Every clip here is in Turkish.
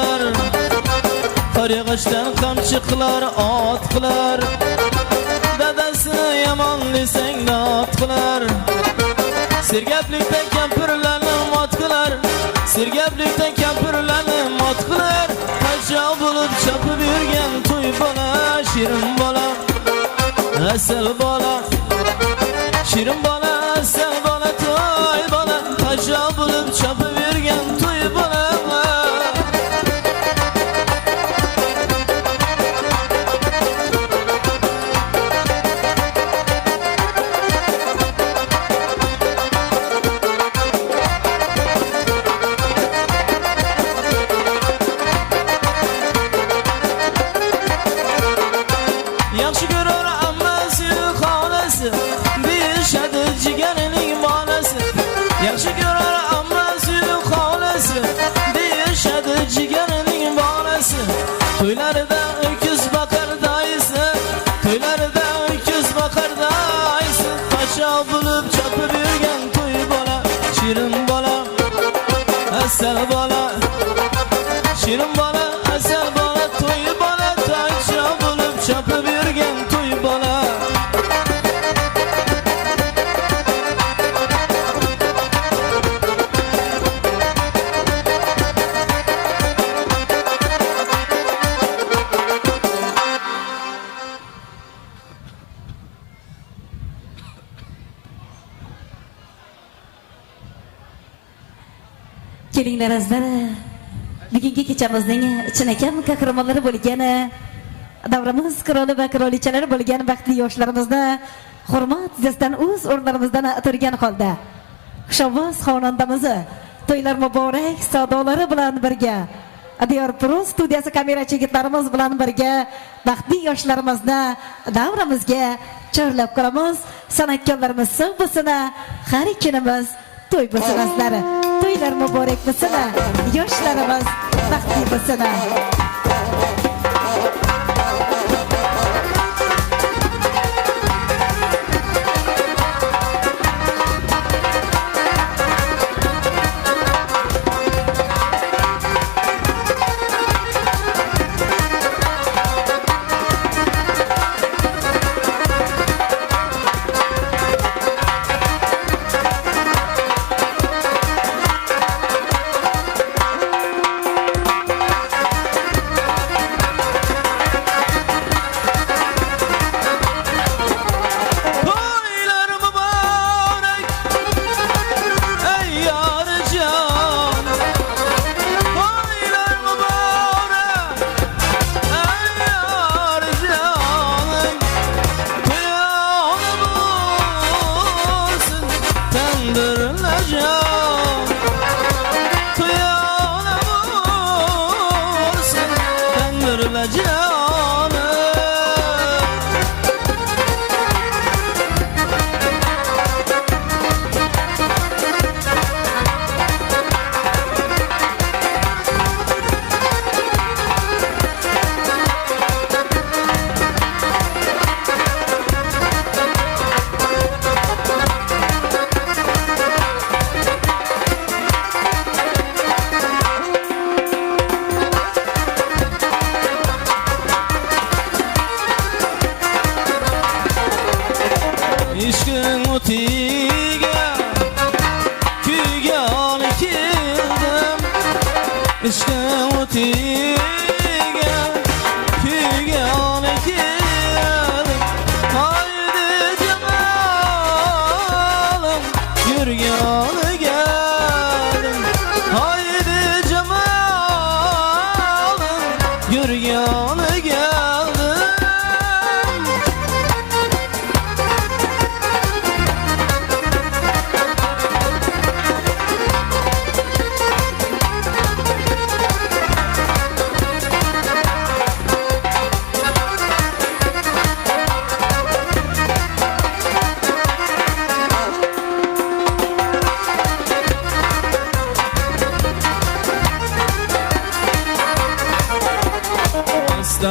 qilar qarig'ishdan qamchi qilar ot qilar dadasini yomon desang dod qilar sergaplikda kampirlarni mot qilar sergaplikda kampirlarni mot qilar qachon bo'lib chopib yurgan to'y bola shirin bola asal bola shirin bola asal bola to'y bola qachon bo'lib chopib yurgan to'y bola yaxshi ko'rar ammasi xolasi deyishadi jigarining bolasi yaxshi ko'rar ammasi xolasi deyishadi jigarining bolasi to'ylarida o'kuz baqardaysi to'ylarida o'kuz baqardaysi qachon bo'lib chopib yurgan to'y bola shirin bola asal bola shirin bola asal bola to'y bola qachon bo'lib chopib yurgan to'y bola kelinglar azizlar bugungi kechamizning chinakam qahramonlari bo'lgan davramiz qiroli va qirolichalari bo'lgan baxtli yoshlarimizni hurmat yuzasidan o'z o'rnlarimizdan turgan holda xushovoz xonandamizni to'ylar muborak sadolari bilan birga Diyor Pro studiyasi kamerachi yigitlarimiz bilan birga baxtli yoshlarimizni davramizga chorlab qolamiz. San'atkorlarimiz sog' bo'lsin, har kunimiz to'y bo'lsin azizlar. To'ylar muborak bo'lsin, yoshlarimiz baxtli bo'lsin.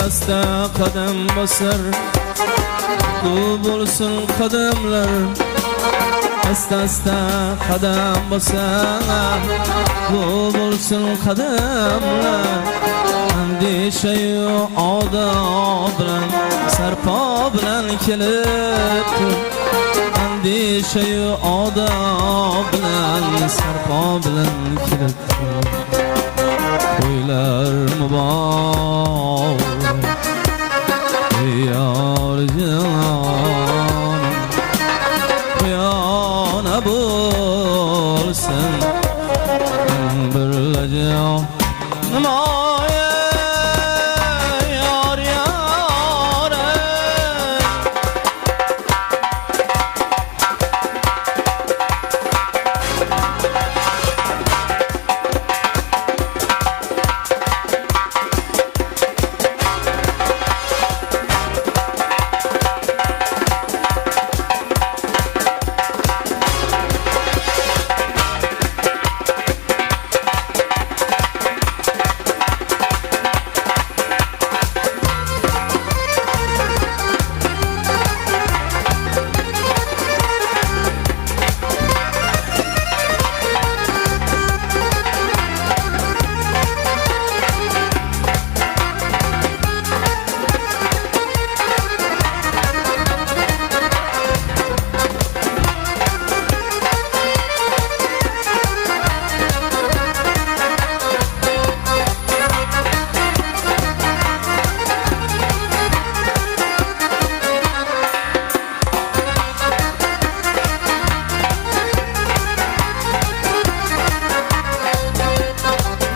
Asta qadam bosar, bu bo'lsin qadamlar, asta qadam bosar bu bo'lsin qadamlar andishayu odob bilan sarpo bilan kelibdi andishayu odob bilan sarpo bilan kelibdi to'ylar muborak yor jonon yana bo'lsin birga namoya yor yor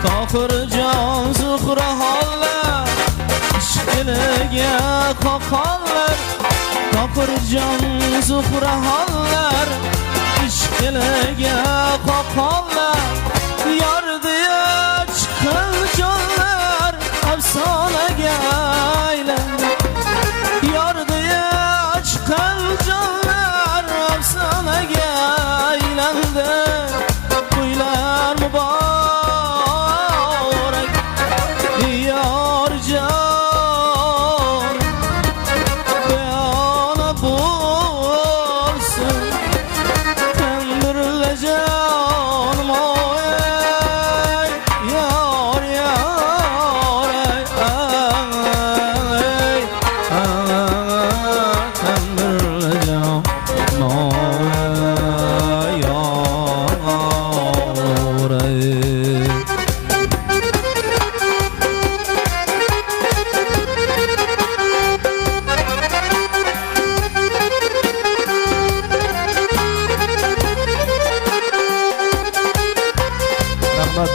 Tohirjon Zuhra hollar ishqiliga qoqollar Tohirjon Zuhra hollar ishqiliga qoqollar yordiya chiqil jonlar afsonaga aylandi yordiya chiqil jonlar afsonaga aylandi to'ylar muborak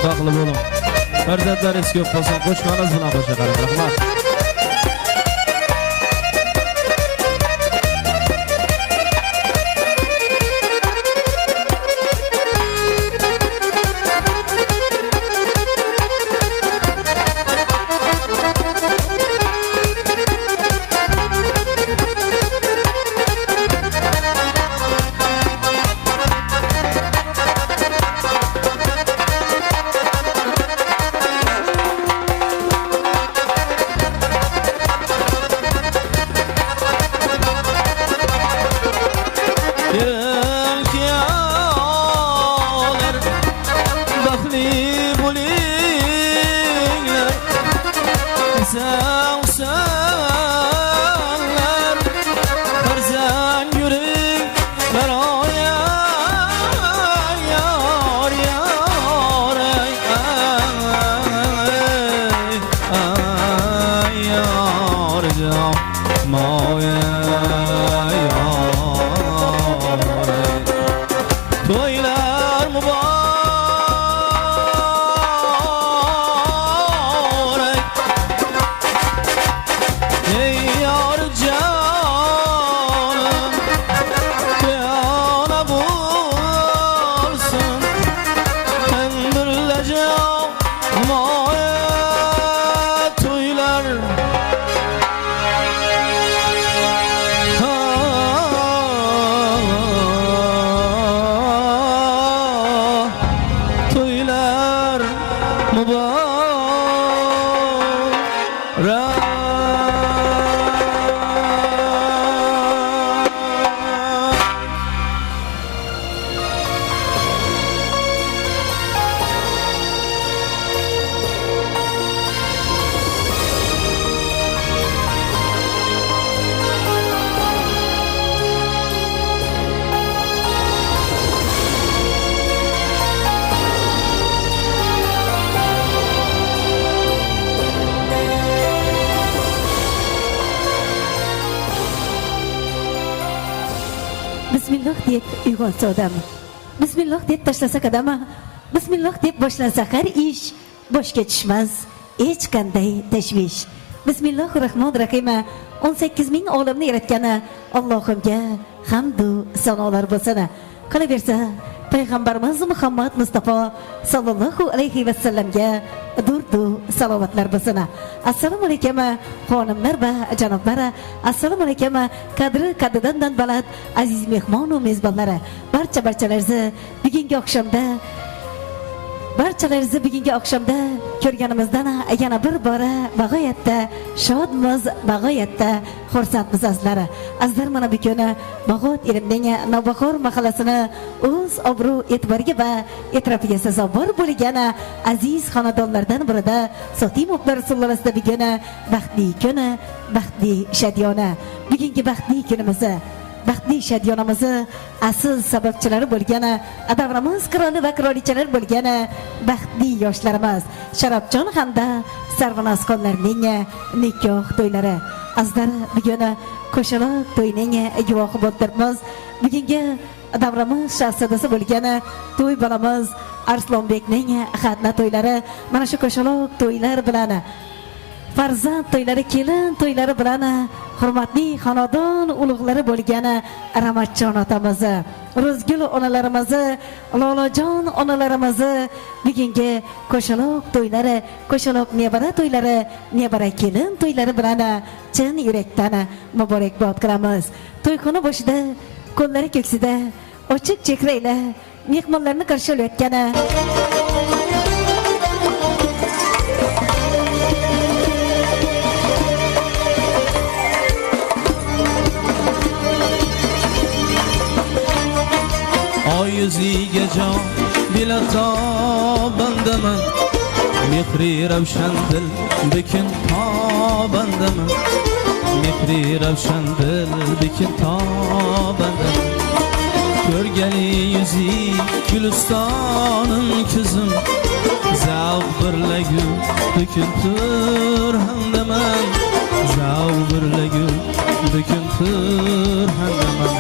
Baxtli bo'ling. Farzandlaringiz ko'p bo'lsin. Qo'shmangiz bilan qo'sha qaring. Rahmat. To'ylar muborak ey yor jonim yana bo'lsin birlajam moya to'ylar Bismillah deb uyg'onsa odam, bismillah deb tashlasa qadama, bismillah deb boshlansa har ish boshga tushmas hech qanday tashvish. Bismillahir rohmanir rohim. 18 ming olamni yaratgani Allohimga hamd va sanolar bo'lsin. Qolaversa payg'ambarimiz Muhammad Mustafa sallallohu alayhi va sallamga durdu salovatlar bo'lsin. Assalomu alaykum xonimlar va janoblar. Assalomu alaykum qadridan baland aziz mehmon va mezbonlar. Barchalaringizni bugungi oqshomda ko'rganimizdan yana bir bora bag'oyatda shodmiz, bag'oyatda xursandmiz azizlar. Azizlar, mana bu kuni Bag'ot Erimning Navbahor mahallasini o'z obro' e'tiboriga va e'tirofiga sazovor bo'lgan aziz xonadonlardan birida Sotimovlar sullasida bugun baxtli kuni, baxtli shadiyona. Bugungi baxtli kunimizni, baxtli shadiyonamizni asl sababchilari bo'lgan davramiz qiroli va qirolichalar bo'lgan baxtli yoshlarimiz Sharobjon hamda Sarvonozxonlarning nikoh to'ylari. Azizlar, bugun qo'shaloq to'yning guvohi bo'lib, bugungi davramiz shahzodasi bo'lgan to'y bolamiz Arslonbekning xatna to'ylari mana shu qo'shaloq to'ylar bilan, farzand to'ylari, kelin to'ylari bilan hurmatli xonadon ulug'lari bo'lgan Ramatjon otamiz, Ro'zgul onalarimiz, Lolajon onalarimiz bugungi qo'shaloq to'ylari, qo'shaloq nevara to'ylari, nevara kelin to'ylari bilan chin yurakdan muborakbod qilamiz. To'yxona boshida, qo'llari ko'ksida ochiq chehra ila mehmonlarni qarshi olayotgan yüzüge can bilata bandaman, mehri ravshan dil bikin ta bandaman, mehri ravshan dil bikin ta bandaman. Ko'rgani yüzü gülistonim kuzim, zavq birlagu bikin tur hamdaman, zavq birlagu bikin tur hamdaman.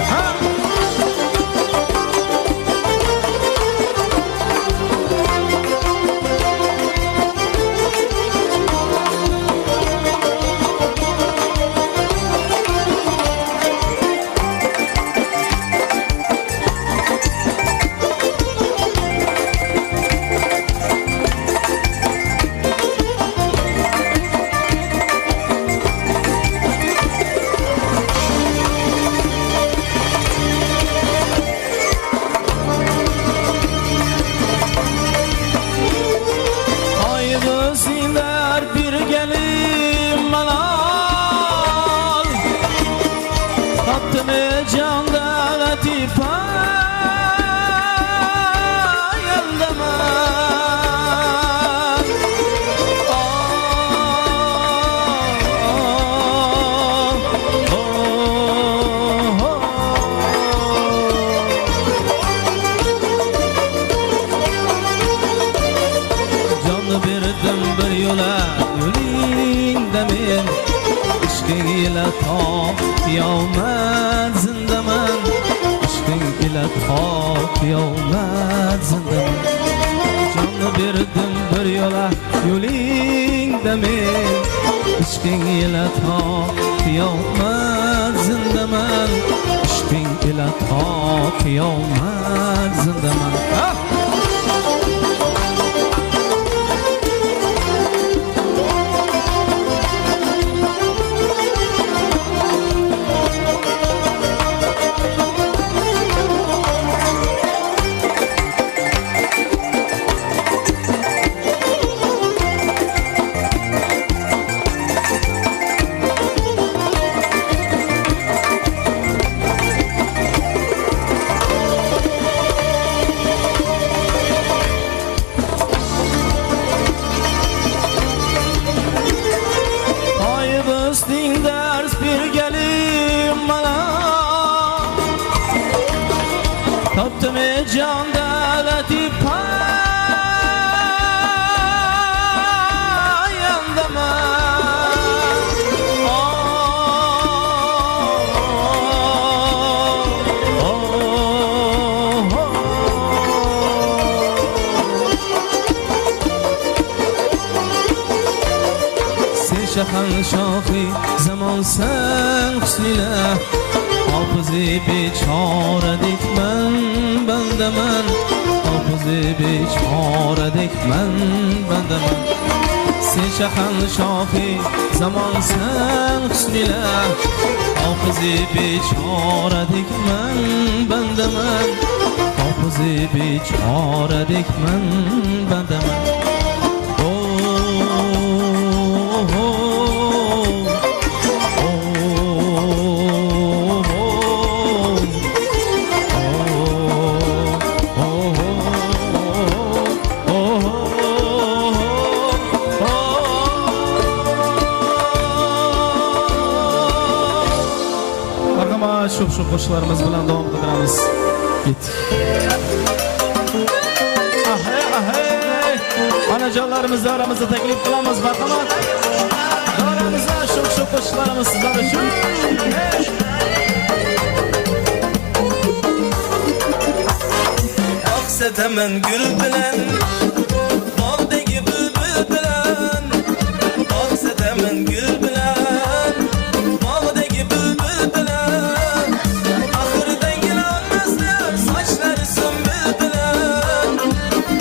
şahi zaman sen husnile Hafızı biçare dikmen bendemen Hafızı biçare dikmen bendemen Sen şahan şahi zaman sen husnile Hafızı biçare dikmen bendemen Hafızı biçare dikmen bendemen Şu koşularımız bilan devam qilamiz. Git. Ahay ahay. Onajonlarimizni aramizda taklif qilamiz marhamat. Aramizda şu koşularimiz sizlar uchun. Aksetemen gül bilen baldagi bülbül bilen Aksetemen gül bilen baldagi bülbül bilen Ahırdan gelmezler saçları sümbül bilen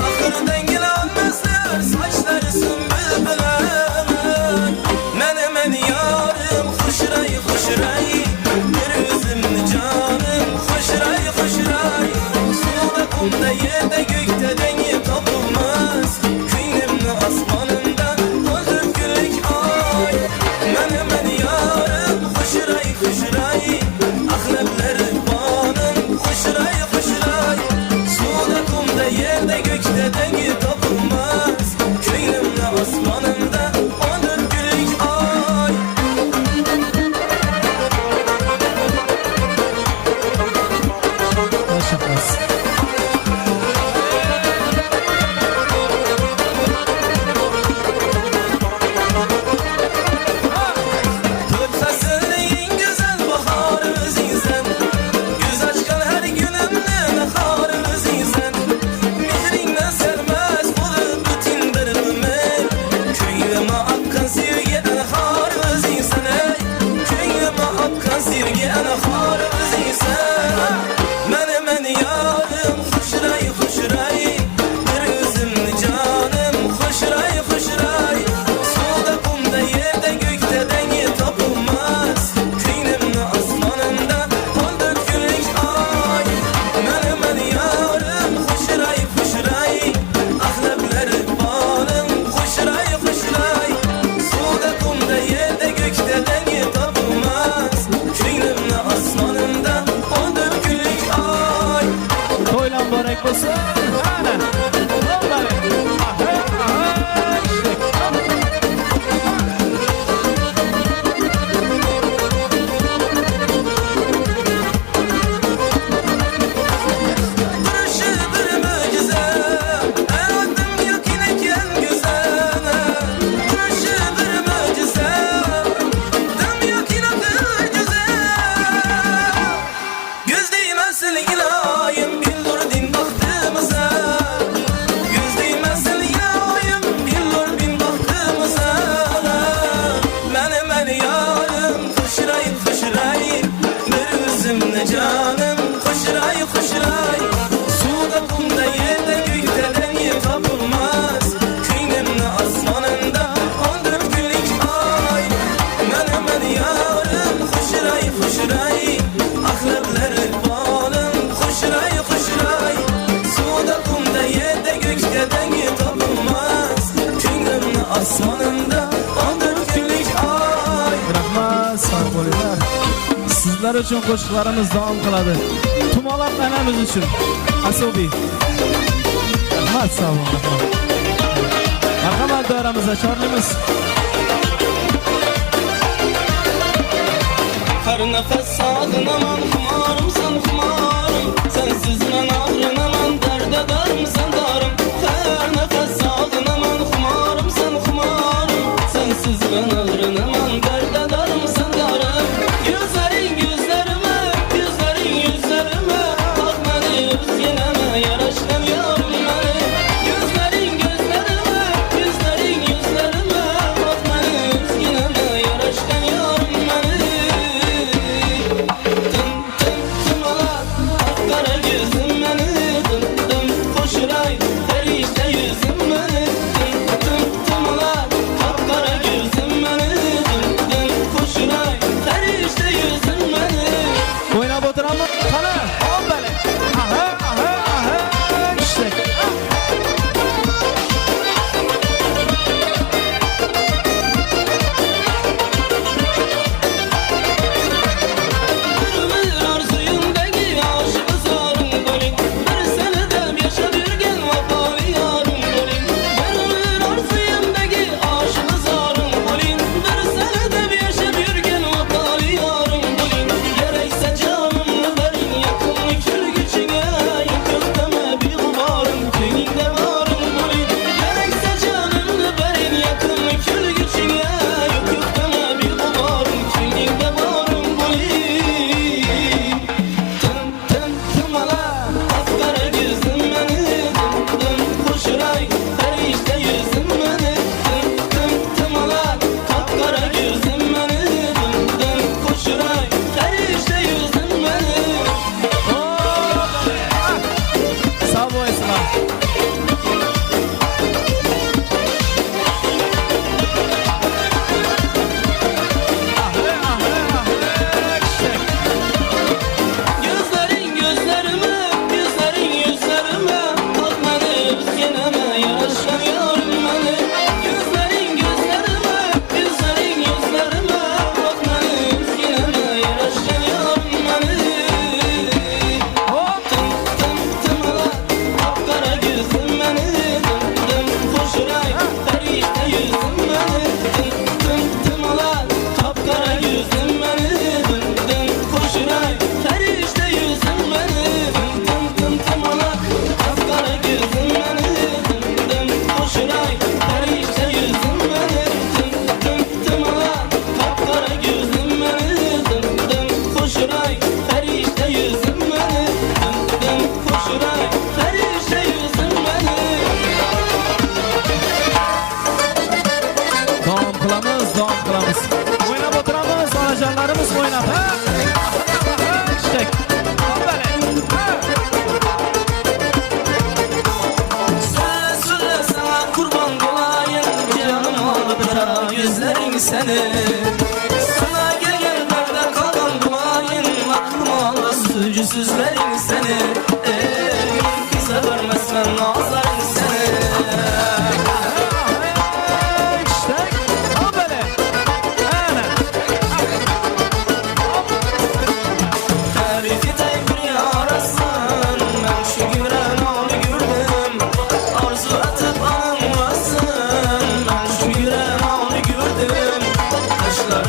Ahırdan gelmezler saçları sümbül bilen Men yarım huşray huşray bir üzümlü canım huşray huşray Suda kumda yerde gökte dengi tapılmaz Kıynımlı asmanında öldür güllük ay Men yarım huşray huşray Ahlepleri bağım huşray huşray Suda kumda yerde gökte dengi tapılmaz Kıynımlı asmanında öldür güllük ay Teşekkür Canım hoşray hoşray Suda kumda yerde gökte dengi tapılmaz Kıynımlı asmanında ondur güllük ay Men yarım hoşray hoşray Ahlepleri bağım hoşray hoşray Suda kumda yerde gökte dengi tapılmaz Kıynımlı asmanında ondur güllük ay Rahmat, sağ olun. Sizler için koşularımız devam kıladı. Tumalak nenemiz için. Asobi. Rahmat, sağ olun. Marhamat aramızda çağrılımız. Her nefes sağlığınaman kumarım sen kumarım Sensiz ben ağrınaman derde darım sen darım Her nefes sağlığınaman kumarım sen kumarım Sensiz ben ağrınaman derde darım sen darım Gözlerin gözlerime, gözlerin yüzlerime Bak beni özgeneme, yaraşlamıyorum beni Gözlerin gözlerime, gözlerin yüzlerime Bak beni özgeneme, Sana gelgenlerde kalan duayın aklım ağlasın Sözlerin seni Kıza vermezsen nazarın seni İşte o böyle. Aynen. Tarifi tek bir yarasın Ben şu güren onu gördüm Arzu atıp anılmasın Ben şu güren onu gördüm Taşlar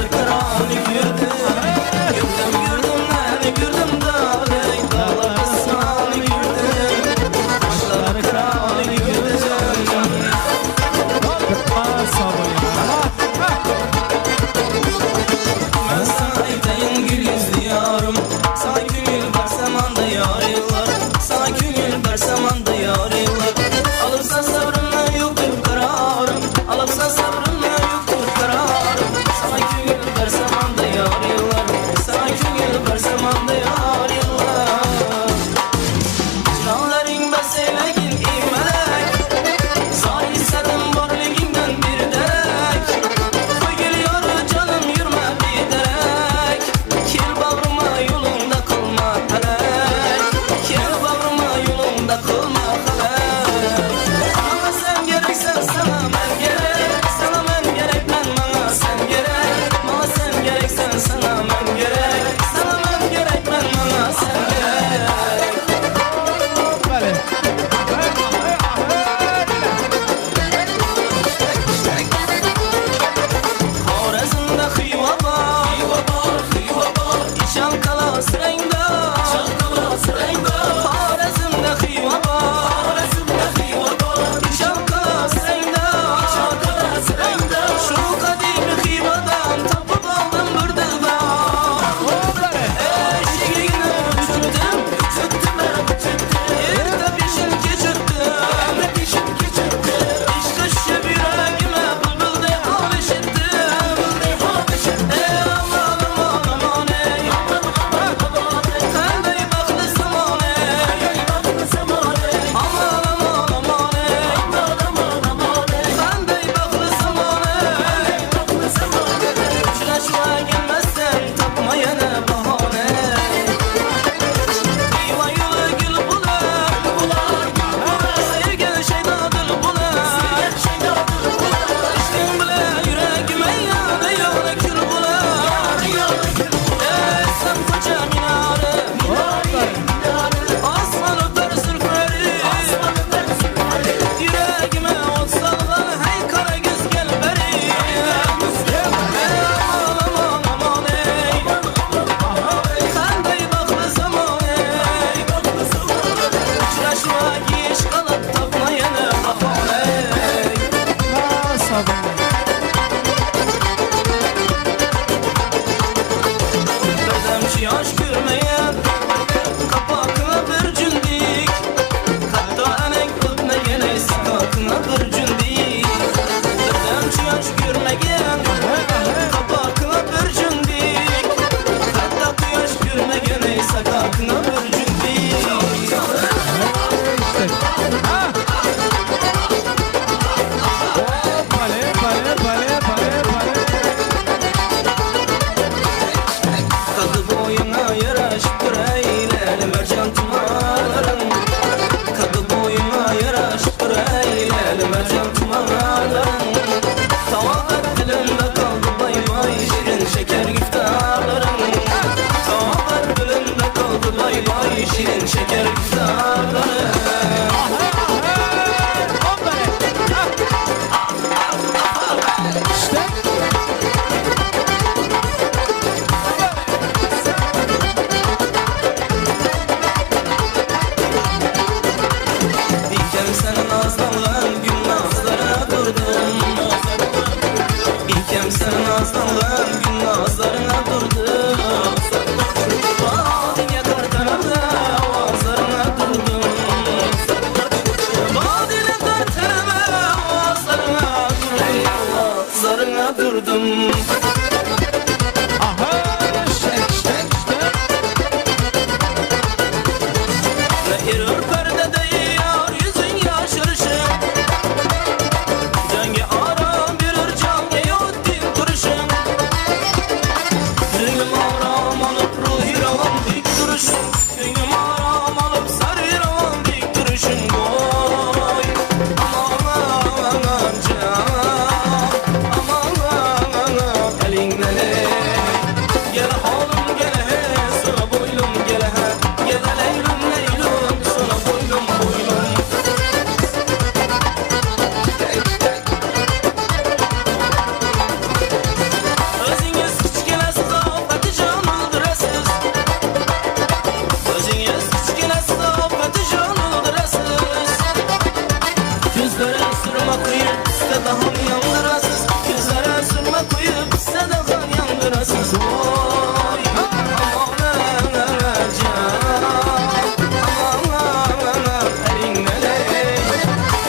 Soy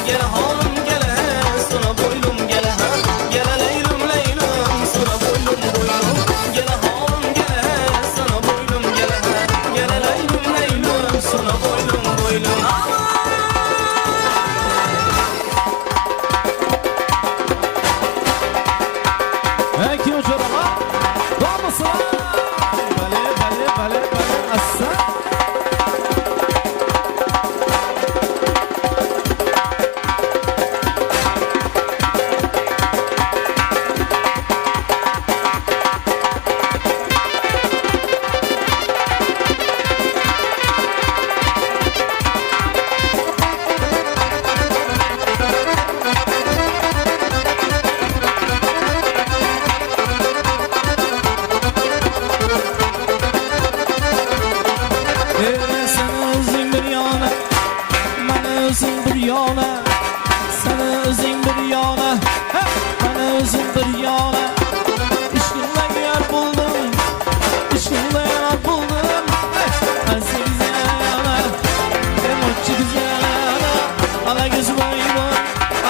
Gel hanım gel sana boylum gel Gel leylum leylum sana boylum boylum Gel hanım gel sana boylum gel Gel leylum leylum sana boylum boylum Kim uçurama? Doğmasın. Bale. Assa. Sen özün bir yana, ben özüm bir yana. Sen özün bir yana, ben özüm bir yana. İşkinle yer buldum, işkinle yer buldum. Ben seni güzel yana, emotçu güzel yana. Ala göz boy boy,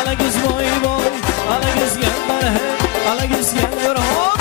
ala göz boy boy, ala göz gel bana hep, ala göz gel yor hop.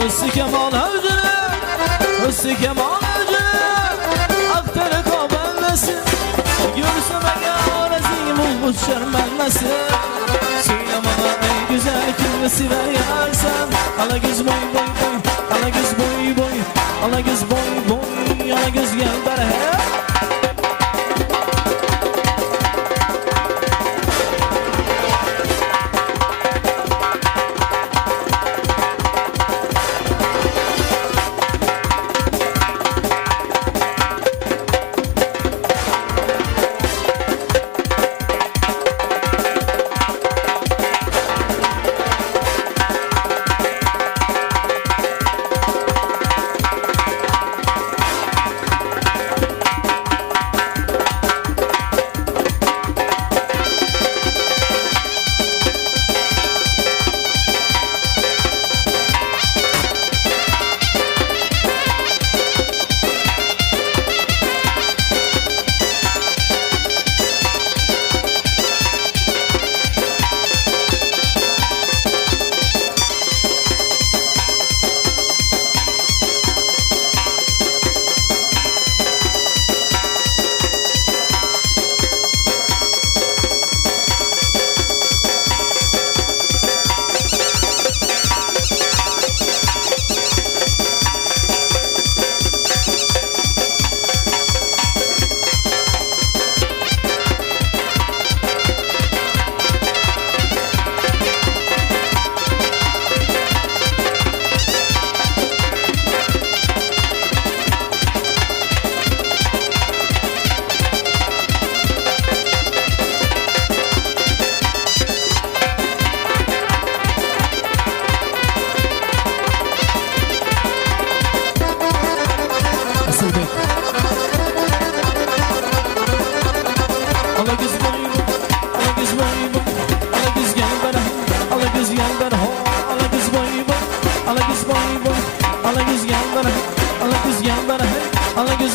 Hısı kemal avcını, hısı kemal avcını Aktarı kabellesi Görse bana razıyım ulmuş şermellesi Söyle bana ey güzel kimi sever yarsan Ala göz boy boy boy, ala göz boy boy Ala göz boy boy, ala göz gel bana hep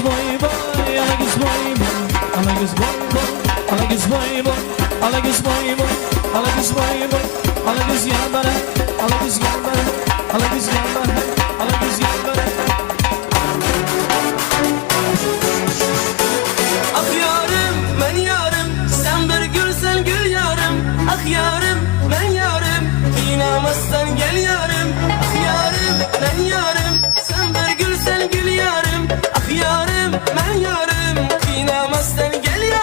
boy boy, alagız boy boy, alagız boy boy, alagız boy boy, alagız boy boy, alagız boy boy, alagız yanlara, alagız yanlara, alagız yanlara, alagız yanlara. Ah yarım, ben yarım, sen bir gülsen gül yarım. Ah yarım, ben yarım, inanmazsan gel yarım. Ah yarım, ben yarım, sen bir gülsen gül yarım. Ah yarım, ben yarım, inanmazsan gel yarım.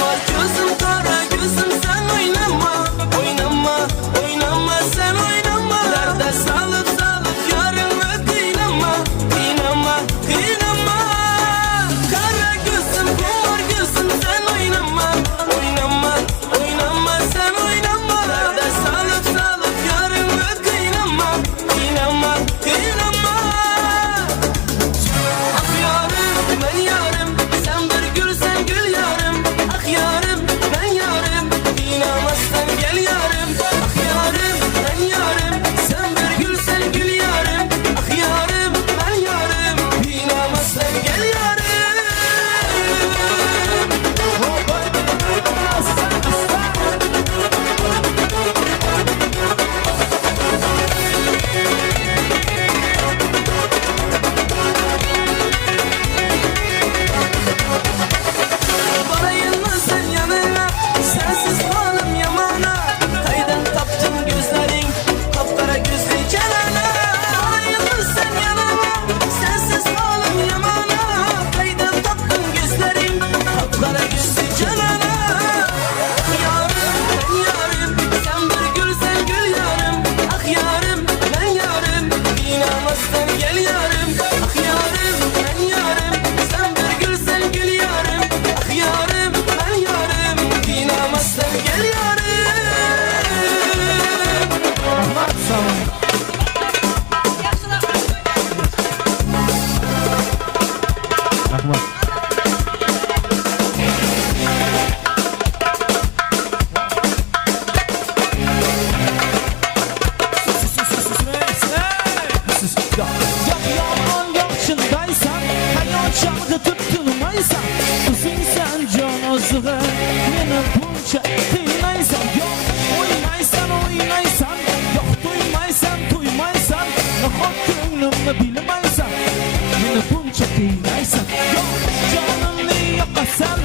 Var gözüm kara gözüm sen oynama. Oynama, oynama sen oynama. Derde salıp salıp yarınla kıynama. Kıynama, kıynama. Kara gözüm kumar gözüm sen oynama. Oynama, oynama sen oynama. Derde salıp salıp yarınla kıynama. Kıynama, kıynama. Ah yarım, ben yarım, sen bir gülsen gül yarım. Ah yarım, ben yarım, inanmazsan gel yarım. Ah yarım, ben yarım, sen bir gülsen gül yarım. Ah yarım, ben yarım, inanmazsan gel yarım. Varayım mı sen yanına, sensiz halim yamana. Kaydan taptım gözlerin, kapkara gözlü canana. Varayım mı sen yanına, sensiz halim yamana. Kaydan taptım gözlerin, kapkara gözlü canana. Ah yarım, ben yarım, sen bir gülsen gül yarım. Ah yarım, ben yarım, inanmazsan gel yarım. Ah yarım, ben yarım, sen bir gülsen gül yarım. Ah yarım, ben yarım, inanmazsan gel yarım. Yalan yaşındaysan, hayat şarkı tutturmaysan, üzülsen can azığı, beni bunca kıynaysan. Yok oynaysan oynaysan, yok duymaysan duymaysan, nahak gönlümü bilmeysen, beni bunca kıynaysan. Yok canını yakasan,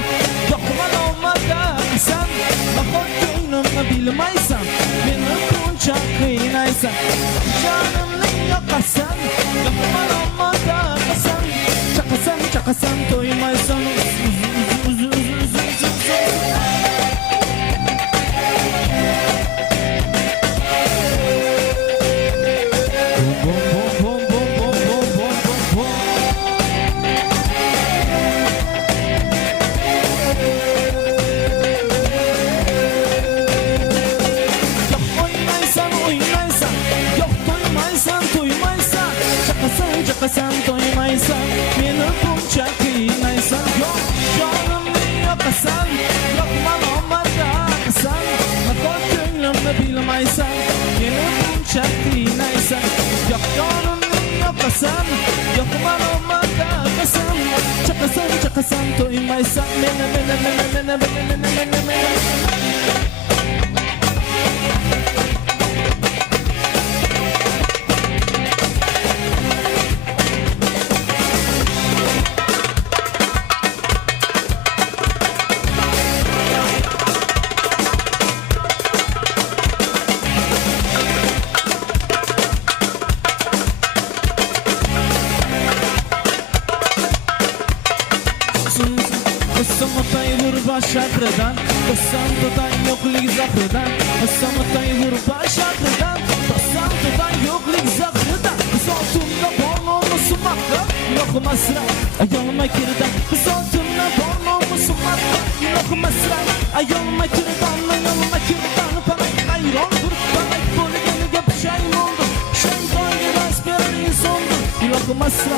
yok malumada sen, nahak gönlümü bilmeysen, beni bunca kıynaysan. Canını yakasan, yok malumada sen, çakasan çakasan doymaysan. Yok oynaysan oynaysan, yok duymaysan duymaysan, çakasan çakasan doymaysan, beni bunca kıynaysan. Yok canımı yakasan, yok malumada sen, nahak gönlümü bilmeysen, beni bunca kıynaysan. Yok canımı yakasan, yok malumada sen, çakasan çakasan doymaysan, beni. Kıssamatay vur baş akrıdan, kıssam tutan yoklik zakrıdan. Kıssamatay vur baş akrıdan, kıssam tutan yoklik zakrıdan. Kıssaltımda bornomu sumakta, yok masra, ayolma kirdan. Kıssaltımda bornomu sumakta, yok masra, ayolma kirdan. Ayolma kirdan, bana ayron dur, bana polygeni gep şeyim oldu. Şeytan gibi asperin lokmasına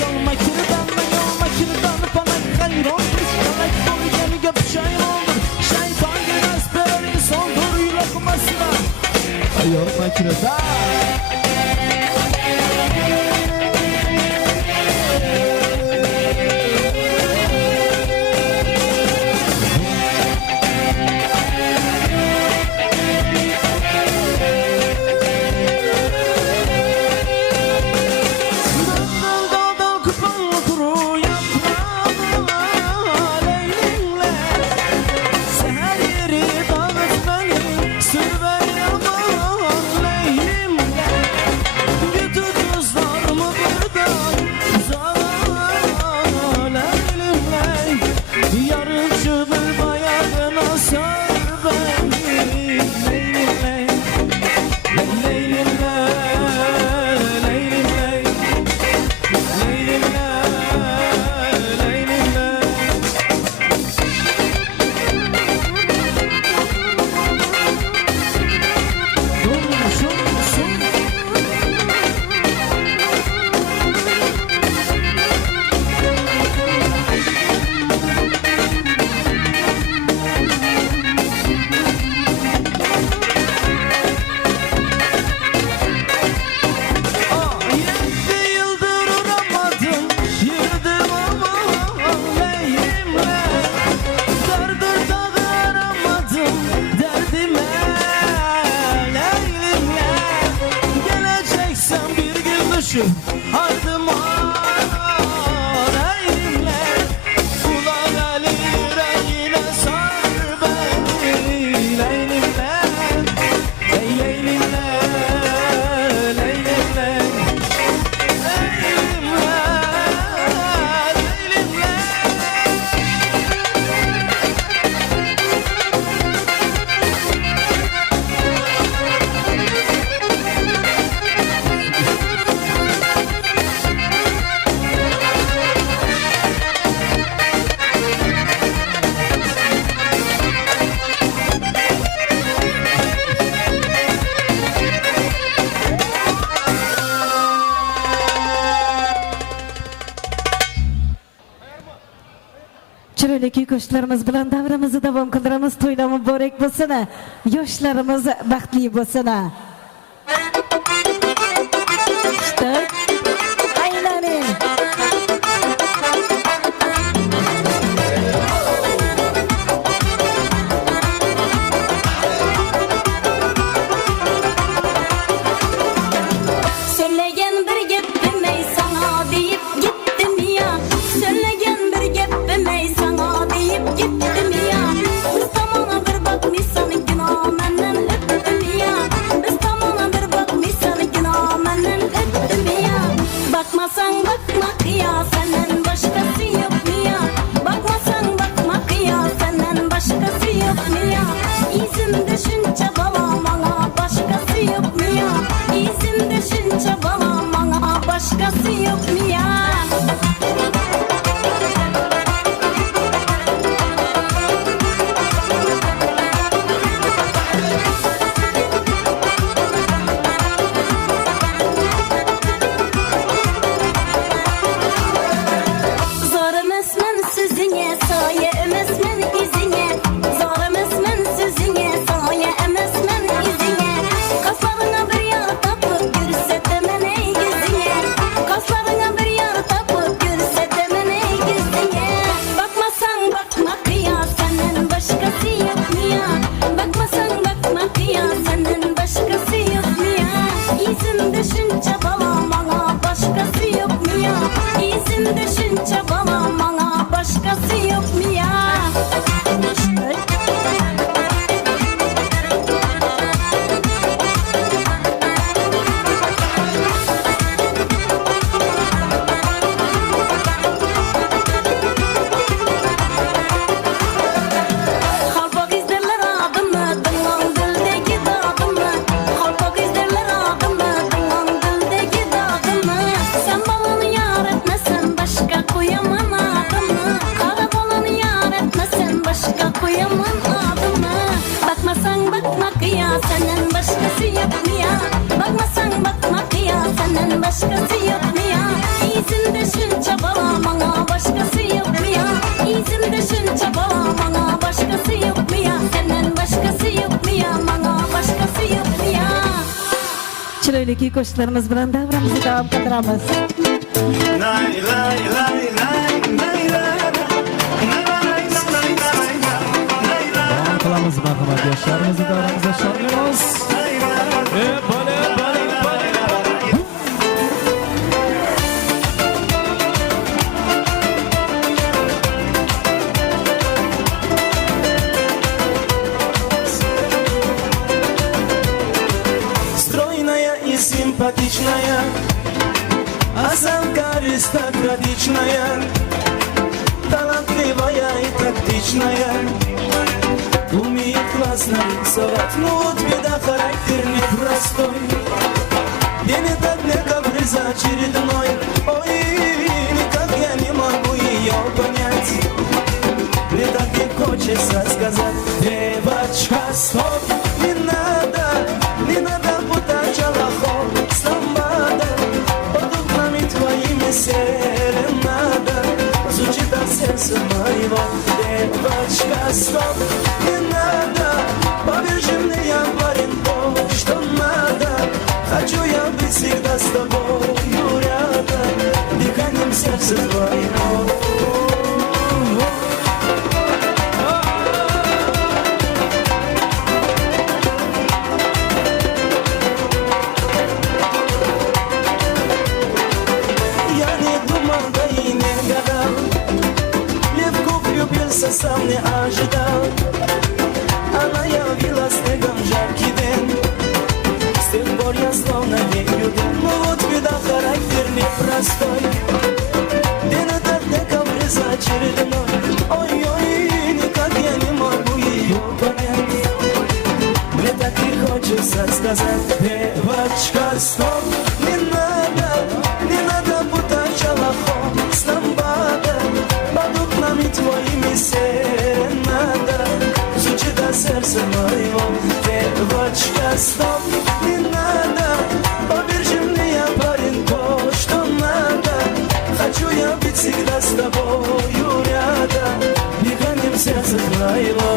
Yolma kirdan bana hayron Felek boyunu göp şeymandır Şeytan gelmez beni soldur lokmasına Yolma kirdan Ardıma elimle Kulağına yüreğine sar beni Leylimle Leylimle Leylimle Leylimle Chiroyli kuy qo'shiqlarimiz bilan davramizni davom qildiramiz. To'ylar muborak bo'lsin. Yoshlarimiz baxtli bo'lsin. Aylaning. Söyleyen bir gep bilmey sana deyip gittim ya. Söyleyen bir gep bilmey sana deyip gittim ya. Biz tamana bir bakmışsan günah menden öptüm ya. Biz tamana bir bakmışsan günah menden öptüm ya. Bakmasan bakma kıya senden başkası yok mu ya? Bakmasan bakma kıya senden başkası yok mu ya? İzin düşünce bana başkası yok mu ya? İzin düşünce bana başkası yok mu ya? Zor emesmen sizine saye emesmen izine. Zor emesmen sizine saye emesmen izine. Kaslarına bir yar tapıp görsetemen ey gizine. Kaslarına bir yar tapıp görsetemen ey gizine. Bakmasan bakma kıya senden başkası yok mu ya? Bakmasan bakma kıya senden başkası yok mu ya? İzin düşünce bana başkası yok mu ya? İzin düşünce bana başkası yok mu ya? Halpak izlerler adımı, dıngan dildeki dağımı. Halpak izlerler adımı, dıngan dildeki dağımı. Sen balanı yar etmesen başka koyamam adımı. Kara balanı yar etmesen başka koyamam adımı. Bakmasan bakma kıya senden başkası yok mu ya? Bakmasan bakma kıya senden başkası yok mu ya? İzimde şunca bala bana başkası yok mu ya? İzimde şunca bala bana başkası yok mu ya? Senden başkası yok mu ya? Bana başkası yok mu ya? Chiroyli kuy qo'shiqlarimiz bilan davramizni davom ettiramiz. Davom qilamiz marhamat yoshlarimizni davramizda shodlaymiz. Bale bale bale. Стройная и симпатичная, осанка аристократичная, талантливая и тактичная, умеет классно рисовать, но вот беда, характер непростой. День так не каприз очередной, ой, никак я не могу ее понять. Мне так и хочется сказать: девочка, стоп, не надо путать аллахов с ламбада, под окнами твоими серенада звучит от сердца моего. Девочка, стоп, не надо, повяжи мне, я парень, то, что надо. Хочу я быть всегда с тобою рядом, дыханием сердца твоего. Сам не ожидал, она явилась снегом жаркий день. С тех пор я словно не любил, но вот беда, характер непростой. День этот не каприз очередной, ой-ой, никак я не могу ее понять. Мне так и хочется сказать: девочка, стоп, не надо путать аллахом с ламбада, под окнами твоими серенада звучит от сердца моего. Девочка, стоп, не надо, повяжи мне, я парень, то, что надо. Хочу я быть всегда с тобою рядом, дыханием сердца твоего.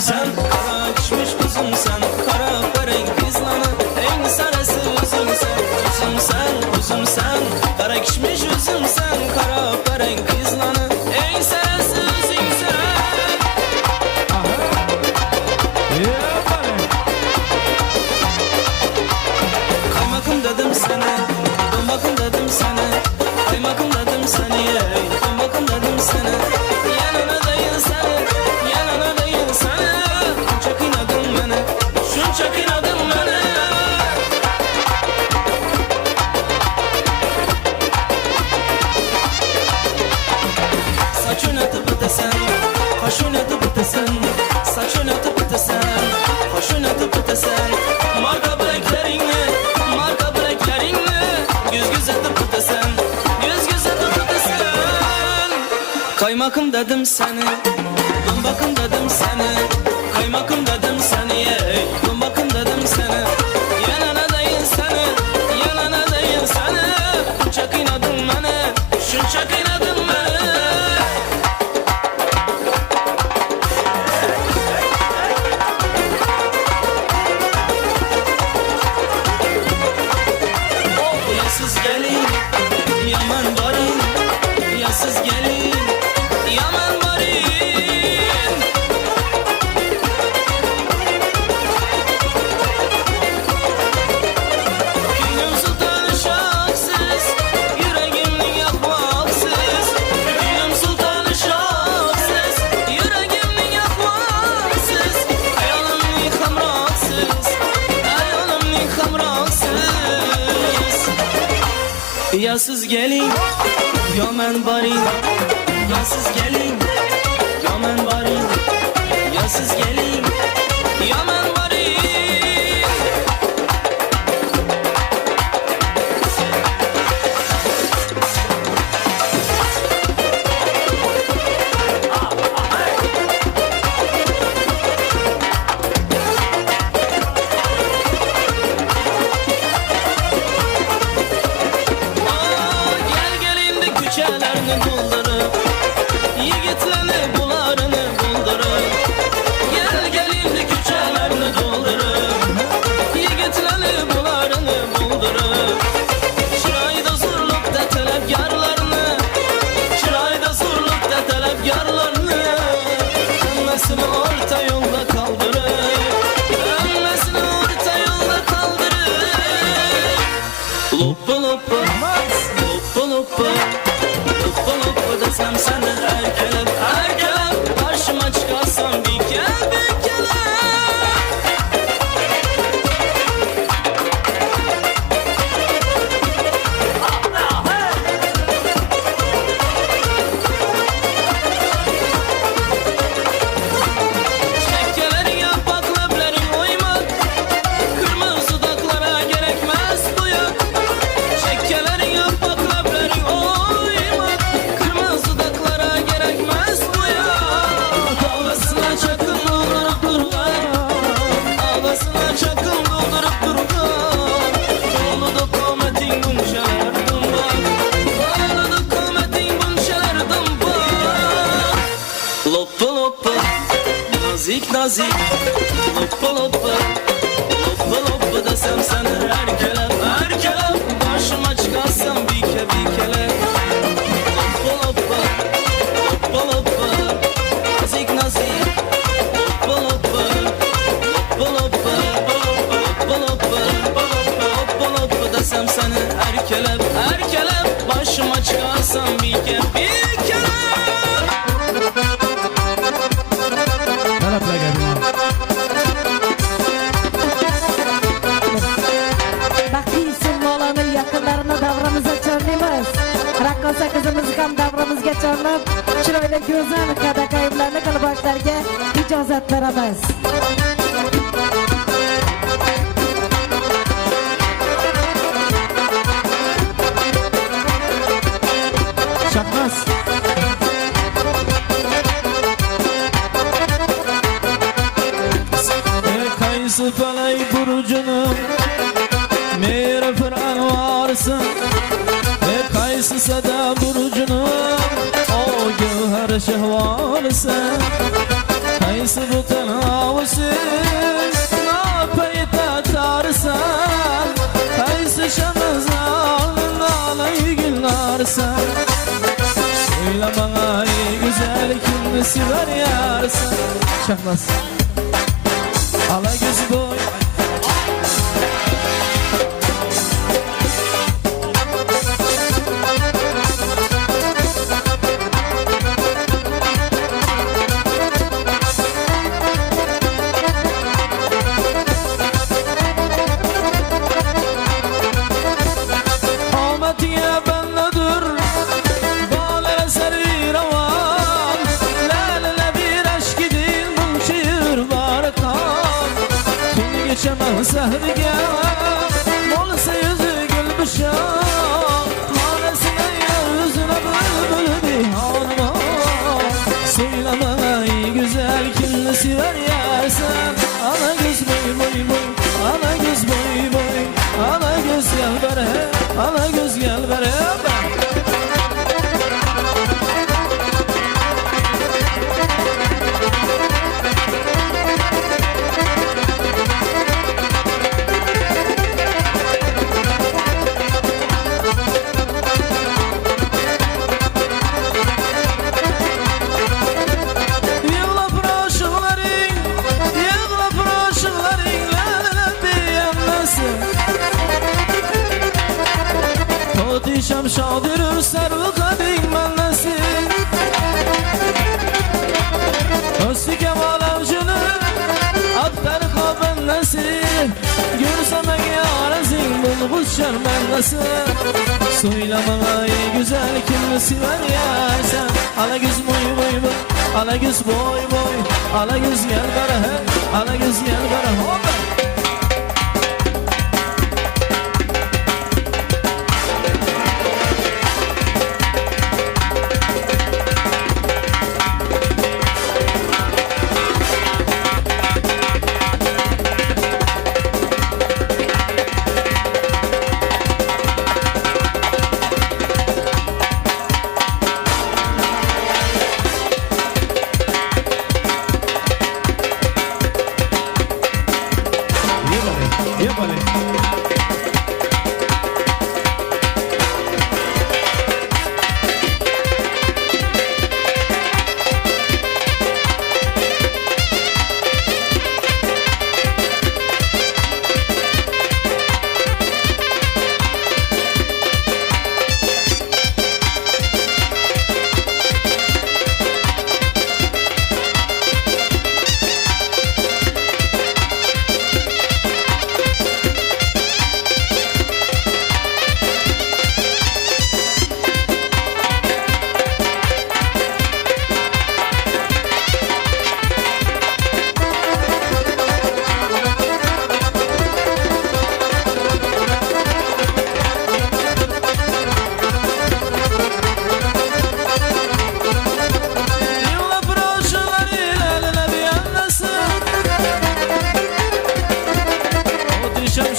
Sen kara içmiş kuzum sen, kara börek kızlanı en sarısı uzun sen, kara içmiş uzun sen, kara börek kızlanı en sarısı uzun sen. Kaymakım dedim sana, domakım dedim sana, kaymakım dedim sana, domakım dedim sana. Yanına değil sana, yanına değil sana. Çok inadın bana, çok inadın bana. Saçını atıp ötesen, kaşını atıp ötesen, saçını atıp ötesen, kaşını atıp ötesen. Marka bileklerini, marka bileklerini göz göz atıp ötesen, göz göz atıp ötesen. Kaymakım dedim seni, dombakım dedim seni, kaymakım dedim seni, dombakım dedim seni. Yanına değil seni, yanına değil seni. Çok inadın bana, çok inadın bana. Yasız gelin, yaman varin, yasız gelin, yaman varin. Ya siz gelin, ya men varayım. Ya siz gelin, ya men varayım. Ya siz gelin, ya men varayım. Gel gelin küçelerini doldurun, yigitlerini bularını doldurun. Gel gelin küçelerini doldurun, yigitlerini bularını doldurun. Çırayda zorluk da talepkarlarını, çırayda zorluk da talepkarlarını. Emmesini orta yolda kaldırın, emmesini orta yolda kaldırın. Loppa loppa, loppa loppa, loppa loppa desem sana erkelem, erkelem. Karşıma çıkarsan bir gel, bir gel. Şekerlerin yaprak leblerin oymak, kırmızı dudaklara gerekmez bu yak. Şekerlerin yaprak leblerin oymak, kırmızı dudaklara gerekmez bu yak. Havasına çakın doldurup durma, havasına çakın doldurup durma. Dolu da kometin bunşalar dumba, dolu da kometin bunşalar dumba. Loppa loppa, nazik nazik, loppa loppa, loppa loppa desem sana erkelem, erkelem. Karşıma çıkarsan bir kele. Loppa loppa, loppa loppa, nazik nazik, loppa loppa, loppa loppa, loppa loppa, loppa loppa desem sana erkelem, erkelem. Başıma çıkarsan bir kele. Tarafla gelin. Bakti Sulmolan'ın yakınlarına davramıza çağırıyoruz. Rakkosa kızımız ham davramızga çağırıp, chiroyli go'zal kadakaylarni qilib icazat beramiz. Şahnas. Kayısı feley burcunun meyre fıran varsın. Kayısı sada burcunun o göher şehvarsın. Kayısı butan havasın napayta tarsan. Kayısı şamız alnından ay günlersen. Söyle bana ey güzel kimdi sever yarsın. Şahlas. Ala göz boy. Amatiye bendedir, bağlara servi ravan. Lale bir aşk idin, bunçir var kan. Tüm geçemem sehriye, olsa yüzü gülmüşam. Hanesine yüzüne bülbül bir hanıma. Söyle bana ey güzel kimle sever yersen. Ana göz boy boy boy, ana göz boy boy. Ana göz gel bere, ana göz gel bere. Yığla proşuların, yığla proşuların, lale beğenmesin. Totişem şadirür servi kadın mennesin. Özlü kemal avcını, atlar kabennesin. Görsem ege arasın, bulbul şermennesin. Söyleme ey güzel kimle sever yersen. Ala göz boy boy boy, ala göz boy boy, ala göz gel bana hey, ala göz gel bana hop.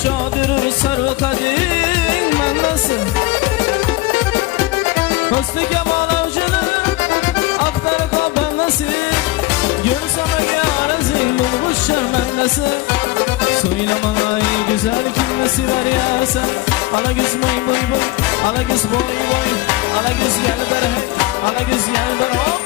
Şadir sarı kadın mandası Kostu kemal avcını aktar kabel nasip Gül sana yarızın bulmuş şermendesi Söyleme ay güzel kimle sever yersen Ala göz boy boy boy, ala göz boy boy Ala göz gel bere hey, ala göz gel bere hop.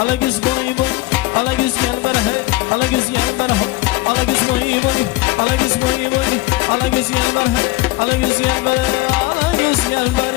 Ala göz boy boy, ala göz gel bana hey, ala göz gel bana hop. Ala göz boy boy, ala göz boy boy, ala göz gel bana hey, ala göz gel bana, ala göz gel bana.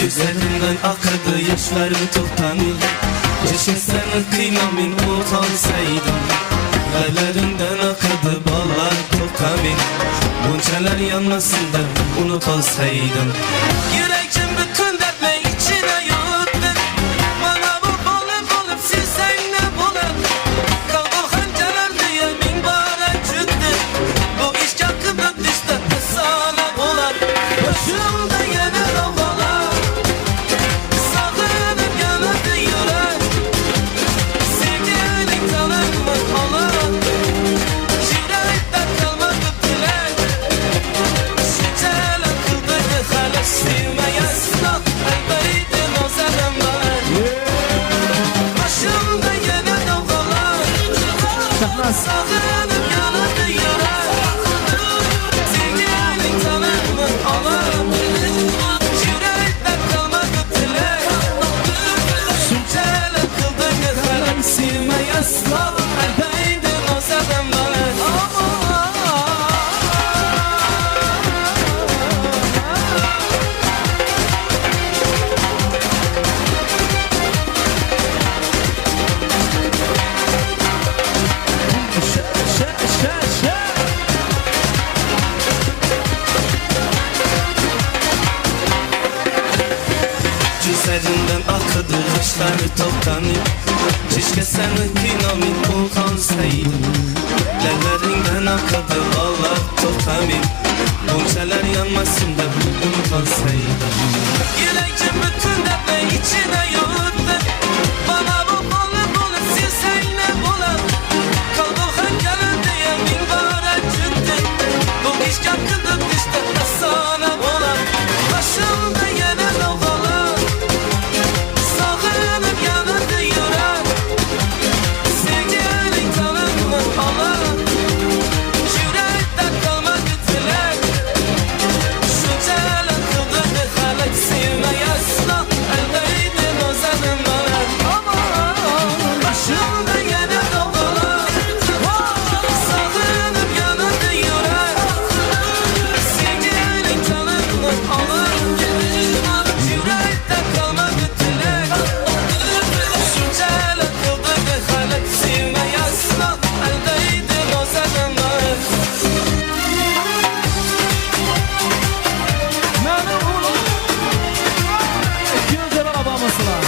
Gözlerinden akardı yaşlarım tutanı Yaşasanın kıymamin utansaydım Yerlerinden akardı ballar kokamin Buncalar yanmasında unut olsaydım Yüreğim bütün dertle içine yuttu Bana bu bolup silsen ne bulan Kalbur hancalar diye min bara çıktı Bu iş yakında düştü sana bulan Başımda gelir havalar Sağlanıp yanadı yürek Sevginin tanınmaz olan Yüreğim gözlerinden akıdı yaşları toplanıp keşke seninki namin olsaydı ellerinden akıdı ağlar toplanıp buncalar yanmasın da kalsaydı yüreğim bütün dertle içine yoğurdu bana bu bolu silsen ne bulan kaldığı gelin diye bin bara çıktı bu iş yakındı işte sana bulan başımda yine dalgalar sağlanıp yanardı yürek sevgili tanımını alan yürekte kalmadı dilek şu celal kıldı bir halek sevme yasla eldeydin o senin bana aman başımda yine dalgalar sağlanıp yanardı yürek sevgili tanımını alan yürekte kalmadı dilek şu celal kıldı bir halek sevme yasla eldeydin o senin bana Məni oğlum İkinci cevap abamasılar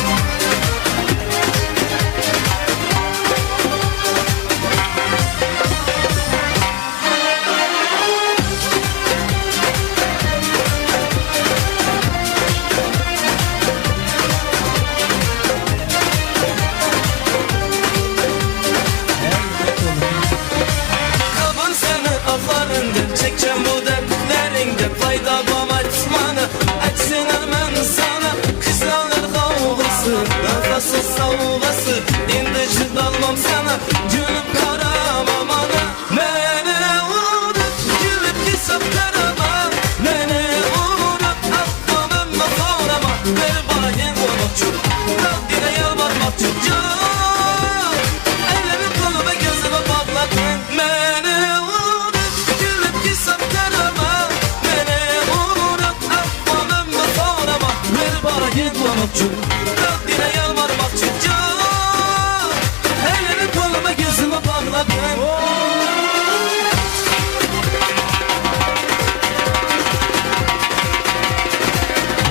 Kalbin seni aflarında çekeceğim bu dertlerinde fayda bağlatmanı Etsin hemen sana kızanlar kavgası Nefessiz savgası indi çıdalmam sana Gülüp karamam ana Beni unutup gülüp kisap karama Beni unutup affamın makarama Ver bana gel olmakçı Rabbine yalvarmakçı Ellerim koluma gözüme bağladın Beni unutup gülüp kisap karama Beni unutup affamın makarama Ver bana gel olmakçı Rabbine yalvarmakçı Ellerim koluma gözüme bağladın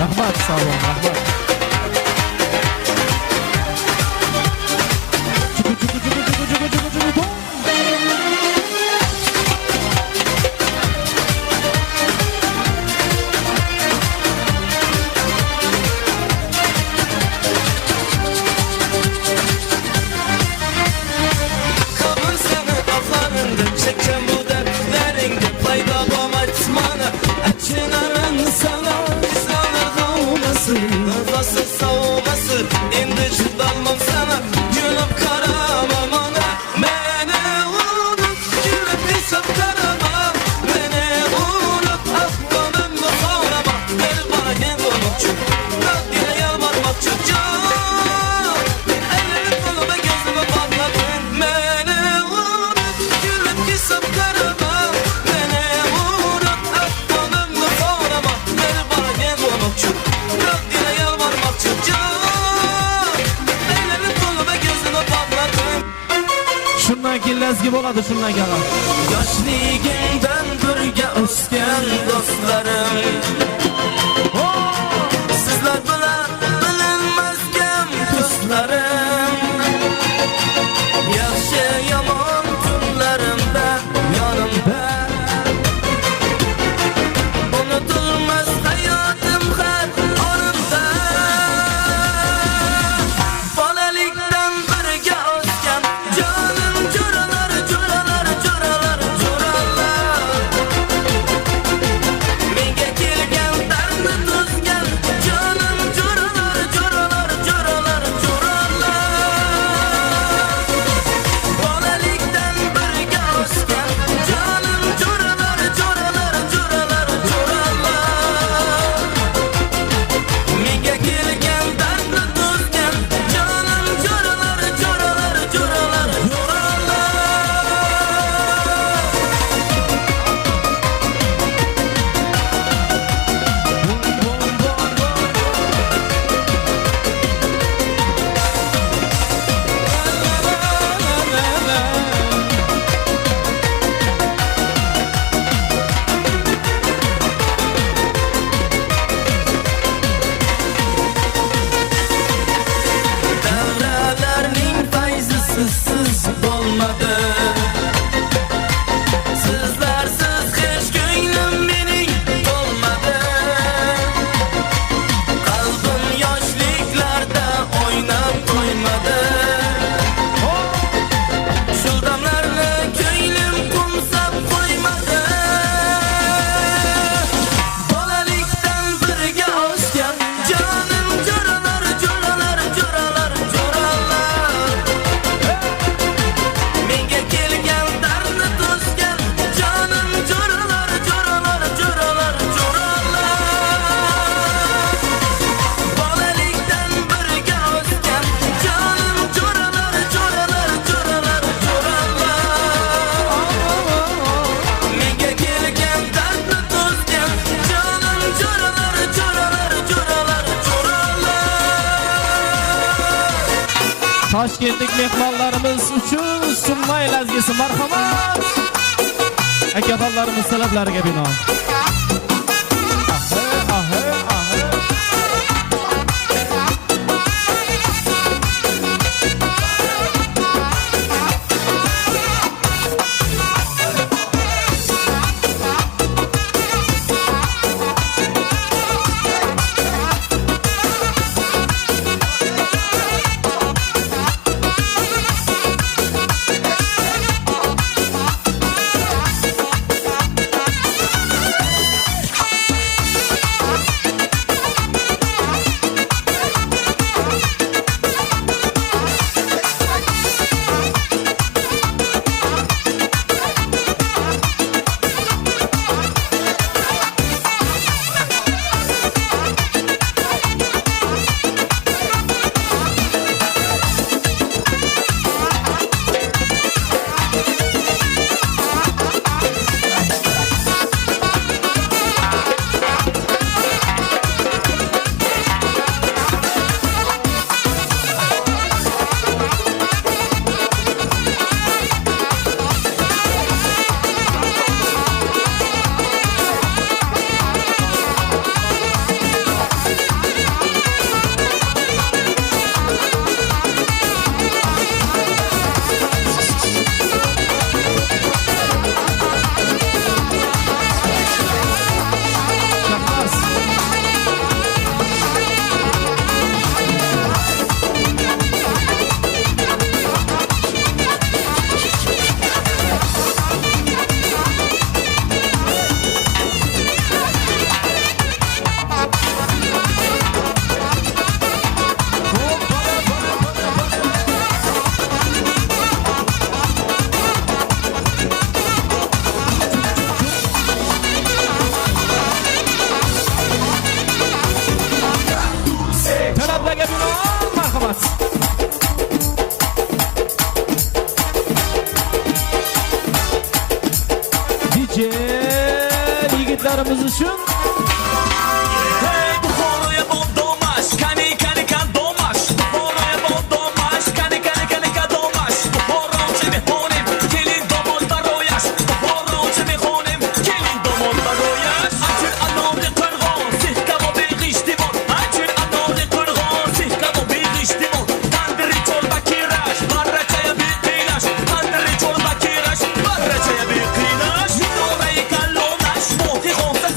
Rahmat sağ olun rahmat Bom. Kalbin seni aflarında çekeceğim bu dertlerinde fayda bağlatmanı Etsin hemen sana kızanlar kavgası Nefessiz savgası indi çıdalmam sana Gülüp karamam ana Beni unutup gülüp hesap karamam Beni unutup affamın makarama Ver bana gel olmakçı Rabbine yalvarmakçı Ellerim koluma gözüme bağladın Beni unutup gülüp hesap karamam Beni unutup affamın makarama Ver bana gel olmakçı Rabbine yalvarmakçı Ellerim koluma gözüme bağladın Şundan gillez gibi oladı şundan gelen Yoshligimdan birga o'sgan do'stlarim Sizlar bilan bilinmasgan do'stlarim Yaxshi yomon kunlarimda yonimda Unutilmas hayotim har onimda Bolalikdan birga o'sgan jonim jo'ralar jo'ralar jo'ralar jo'ralar Menga kelgan Toshkentlik mehmonlarimiz uchun Summay lazgisi marhamat. Akaxonlarimiz talablariga binoan. Yigitlarimiz uchun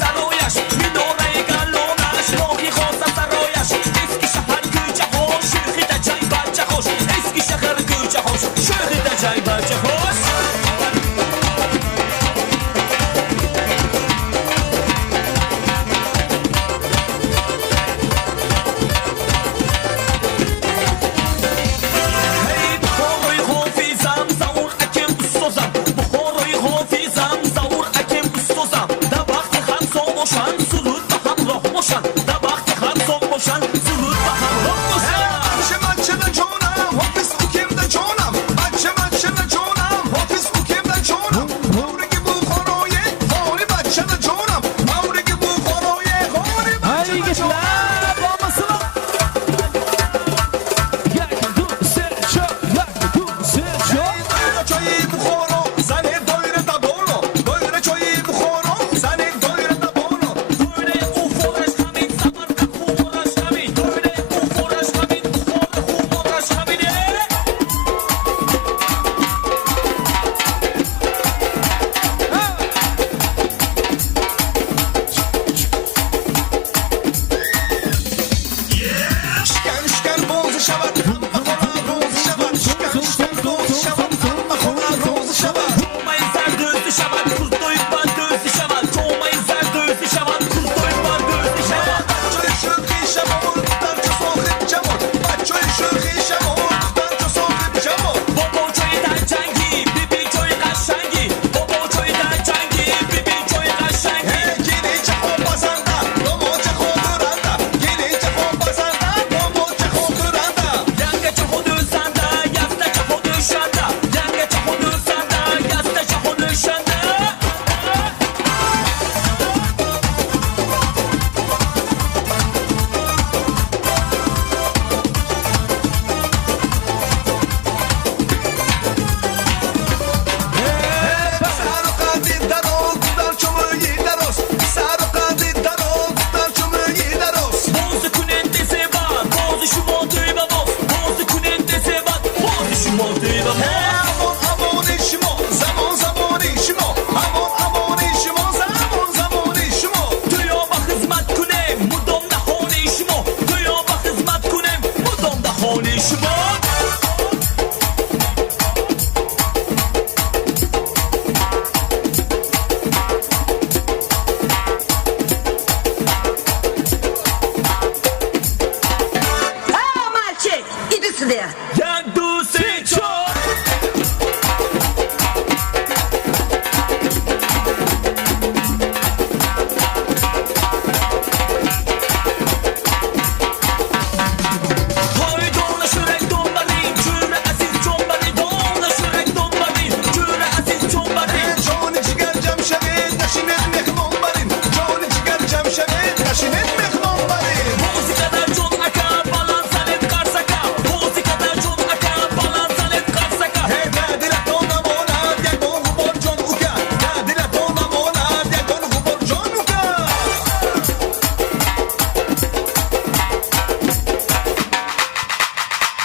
Barra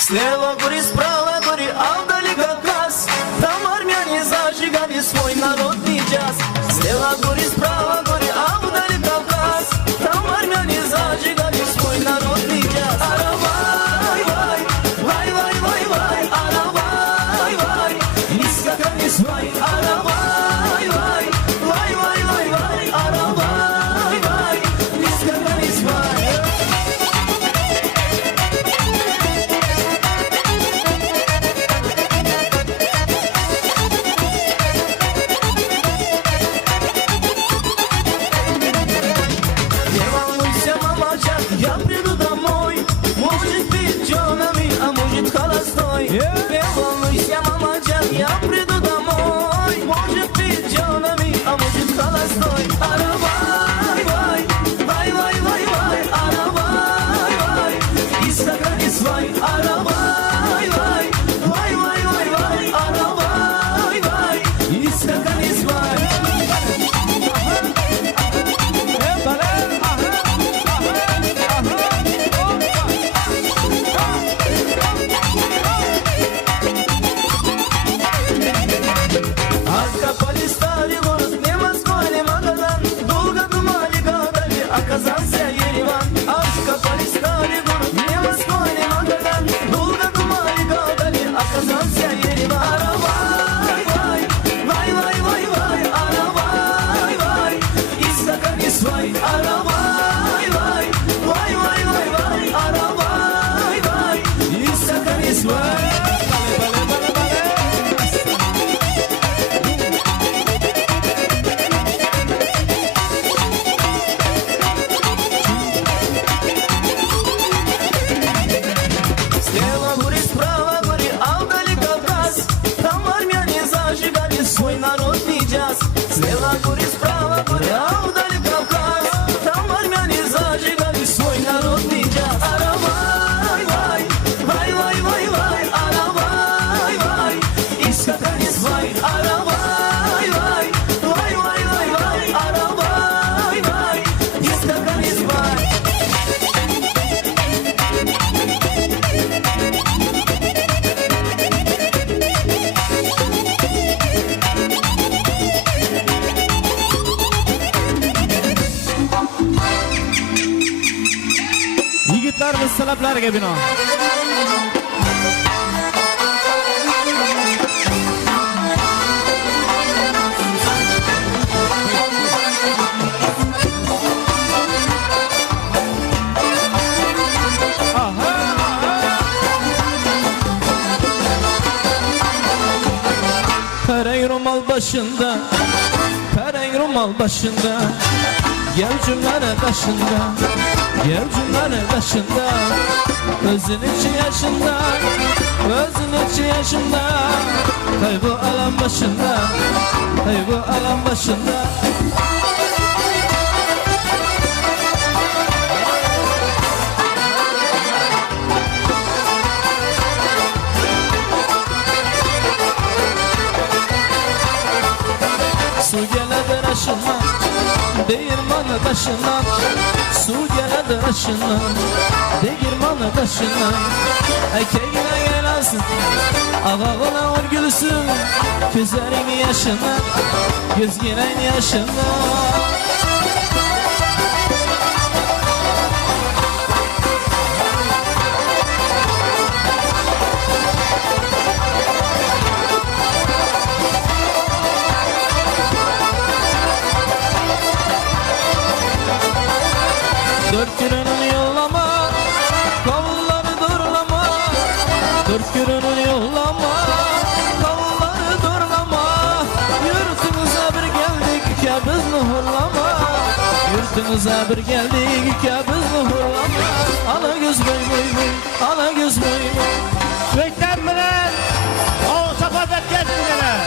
Слева гори, справа гори, а вдали Кавказ. Там армяне зажигали свой народный джаз. Слева гори, справа гори, а вдали Кавказ. Там армяне зажигали свой народный джаз. Аравай, вай, вай, вай, вай, вай, аравай, вай, искакали свай, аравай, вай, вай, вай, вай, вай, аравай, вай, искакали свай. Не волнуйся, мамочка, я приду домой. Может быть пьяный, а может холостой. Не волнуйся, мамочка, я приду домой. Может быть пьяный, а может холостой. Аравай, вай, вай, вай, вай, вай, аравай, вай, искакали свай, аравай, вай, вай, вай, вай, вай, аравай, вай, искакали свай. Откопали старый город, не Москва, не Магадан. Долго думали, гадали, оказался Ереван. Откопали старый город, не Москва, не Магадан. Долго думали, гадали, оказался Ереван. Аравай, вай, вай, вай, вай, вай, аравай, вай, искакали свай, аравай, вай, вай, вай, вай, вай, аравай, вай, искакали свай. Слева гори, справа гори, а вдали Кавказ. Там армяне зажигали свой народный джаз. Слева гори, справа гори, а вдали Кавказ. Там армяне зажигали свой народный джаз. Аравай, вай, вай, вай, вай, вай, аравай, вай, искакали свай, аравай, вай, вай, вай, вай, вай, аравай, вай, искакали свай. Yigitlarimiz talablariga binoan Perey romal başında, perey romal başında, gel cümlene taşında, gel cümlene taşında, özün içi yaşında, özün içi yaşında, hey bu alan başında, hey bu alan başında. Su geledir aşından, değirmanı taşından. Su geledir aşından, değirmanı taşından. Ekeğine gelasın, ağağına vur gülsün. Gözlerin yaşından, gözlerin yaşından. Dört gününün yollama, kavulları durlama. Dört gününün yollama, kavulları durlama. Yurtumuza bir geldik, ki biz nuhurlama. Yurtumuza bir geldik, ki biz nuhurlama. Ala göz boy boy boy, ala göz boy boy. Bekler bilen o safadat geçmediler.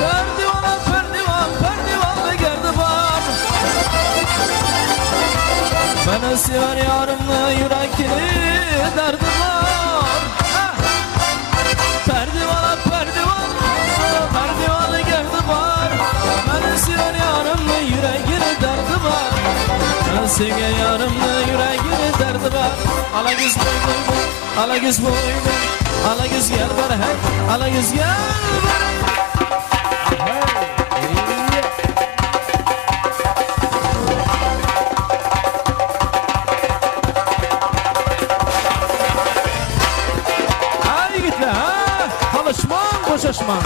Perdivan, perdivan, perdivan da geldi bak. Bana sever yarımla yürekli derdi var. Perdivan, perdivan, perdivan da geldi. Sevge yarımda yüreğine derdi var. Ala göz boy boy boy, ala göz boy boy, ala göz gel bana hey, ala göz gel bana. Hay gitler ha, kalışman boşaşman.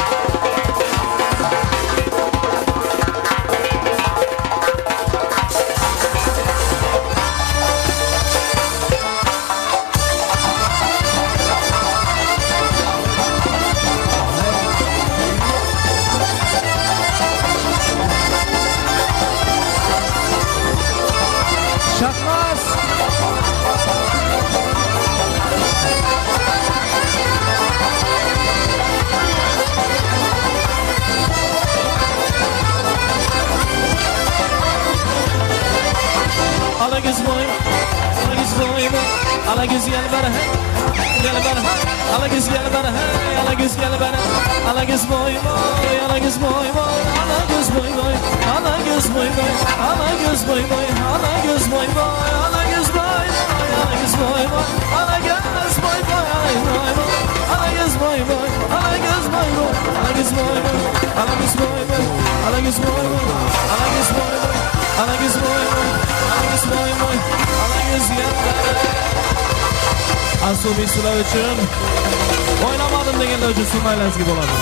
Şakmaz. Ala göz boy, ala göz boy boy, ala göz gel bana hey, gel bana hey, ala göz gel bana hey, ala göz gel bana, ala göz boy boy, ala göz boy boy, ala göz boy boy, ala göz boy boy, ala göz boy boy, ala göz boy boy, ala göz boy boy, ala göz boy boy, ala göz boy boy, ala göz boy boy, ala göz boy boy, ala göz boy boy, ala göz boy boy, ala göz boy boy, ala göz boy boy, ala göz boy boy. Moy moy, ala göz yanları. Asubi sular için oynamadım degenler için sunmaylarınız gibi oladu.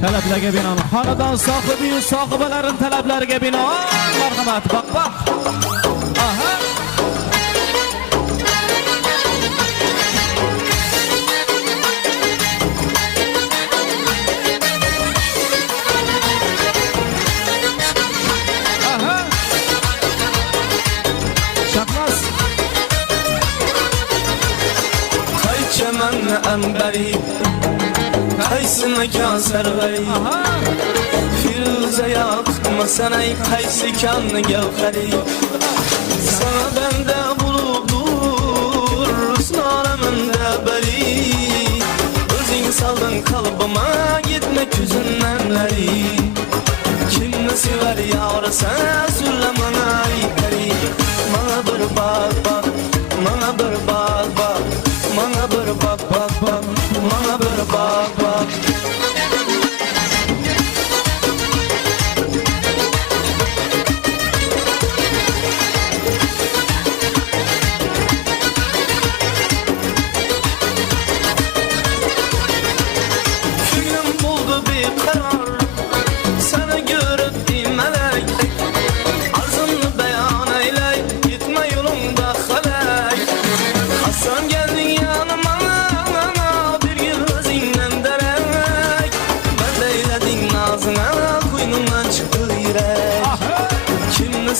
Talablarga binoan xonadon sohibi sohibalarin talablariga binoan marhamat baq baq. Aha. Aha. Şahmaz. Qaychaman ambari qaysini kasar g'ari Firuza yoqma sanay qaysi kanni gavhari Sana bende bulubdur Rusnaramında bari O'zing saldın qalbima gitme ko'zimnanlari Kimni sevar yorisa sulamana aytari Mana bir baq baq Mana bir baq baq Mana bir baq baq baq Mana bir baq baq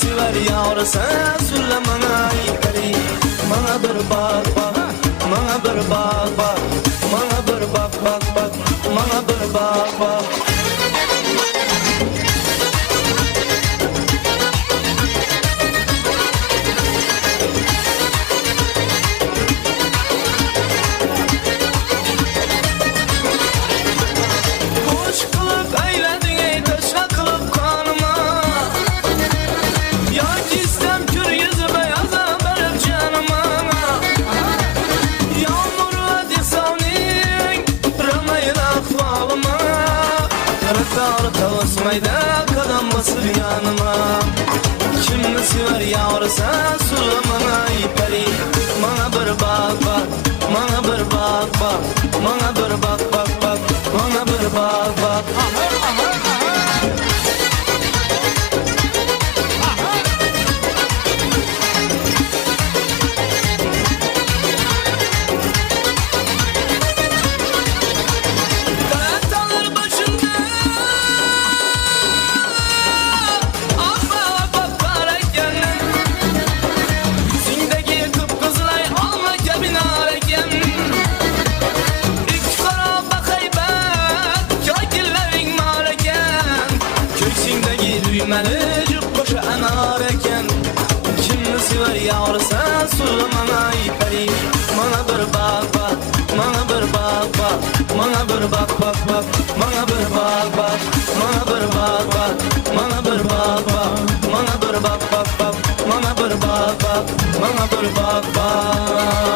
Sever yorisa sulamana aytari Mana bir baq baq Mana bir baq baq Mana bir baq baq baq Mana bir baq baq yağırsan sulamana iperi. Mana bir bak bak, mana bir bak bak, mana bir bak bak bak, mana bir bak bak. Dert alır başında, akma bak kararken. Yüzündeki kıpkızılay alma cebine ararken. İki kara bakay ben, kakillerin mararken. Köksündeki düğmeli cübbüşü anarken. Kimni sever yağırsan sulamana iperi. Mana bir bak bak, mana bir bak bak, mana bir bak bak bak, mana bir bak bak, mana bir bak bak, mana bir bak bak, mana bir bak bak bak, mana bir bak bak, mana bir bak bak.